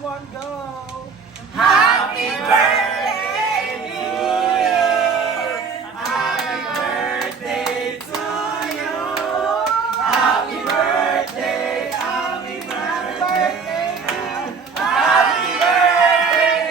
one, go! Happy birthday, New Year! Happy birthday to you! Happy birthday, happy birthday! Happy birthday,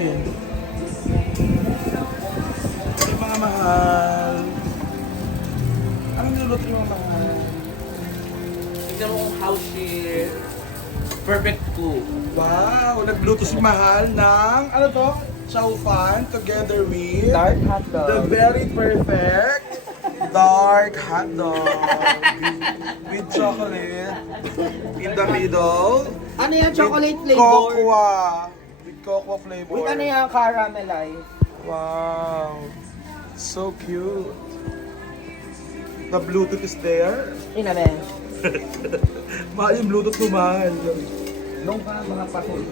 Ayan. Okay, mga mahal. Anong niluluto yung mga mahal? tignan mo kung how she perfect cook. Wow! Nagluto si Mahal ng, ano to? Chow fan together with Dark hotdog. the very perfect dark hot dog with chocolate in the middle. Ano yan? Chocolate With flavor? cocoa. With cocoa flavor. With ano yan? Caramelize? Wow. So cute. The Bluetooth is there. Ina men. Mahal yung Bluetooth mo, mahal. Nung ka mga pasol.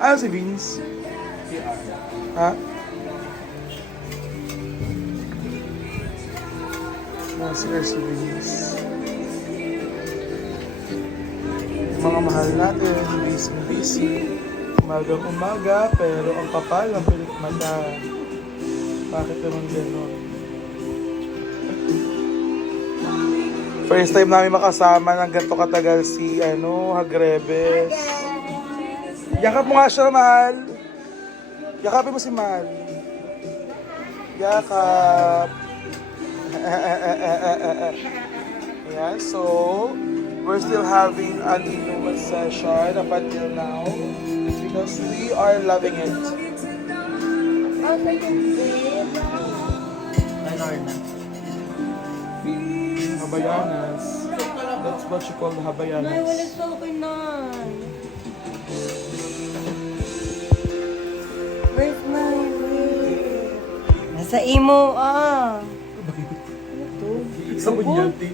Ano si Vince? Ha? Nasa si Vince. Mga mahal natin, busy. Umagang umaga, pero ang kapal ng pilit mata. Bakit naman gano'n? First time namin makasama ng ganito katagal si Hagrebes. Yakap mo nga siya, Mahal. Yakapin mo si Mahal. Yakap. Ayan, so we're still having an inuman session up until now because we are loving it. Habayanas. That's what you call the Habayanas. sa akin na. Where's my ring? Nasa imo, ah. Sabon yan, Ti.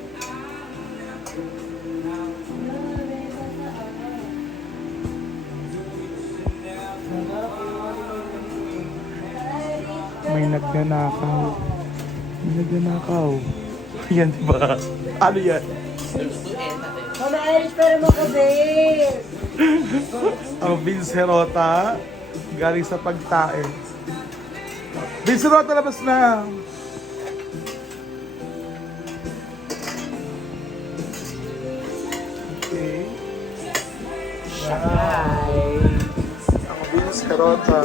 May nagnanakaw. May nagnanakaw. Yan, diba? Ano yan? Mama Irish, pero makabit. Ang Vince Herota galing sa pagtae. Vince Herota, labas na! Okay. Hi! Ako Vince Herota.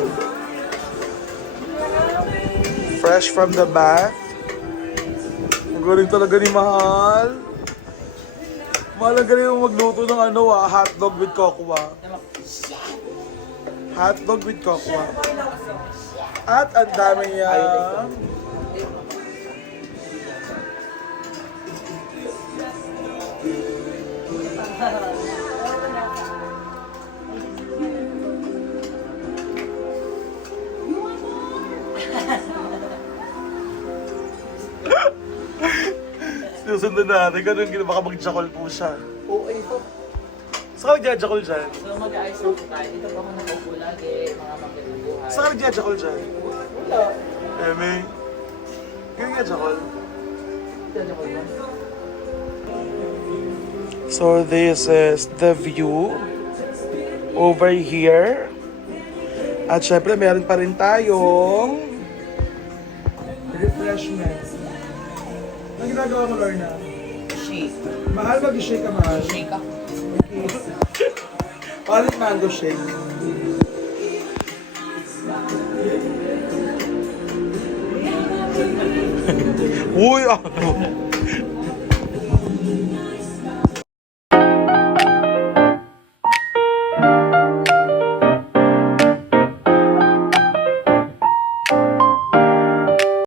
Fresh from the bath. Ang galing talaga ni Mahal. Mahal, ang galing mo magluto ng hotdog with cocoa. Hotdog with cocoa. At ang dami niya. Sinusundan natin, ganun baka mag-jakol po siya. Oo, ito. Saan ka nagja-jakol dyan? So mag-ayos lang po tayo. Dito pa ako nakaupo lagi, mga magandang buhay. Saan ka nagja-jakol dyan? Wala. Eme? Ganun nagja-jakol? Dito ko lang. So this is the view over here. At syempre meron pa rin tayong refreshment. Ano ginagawa mo, Lorna? Shake. Mahal, mag-shake ka, mahal. Shake ako. Paano yung mango shake? Uy!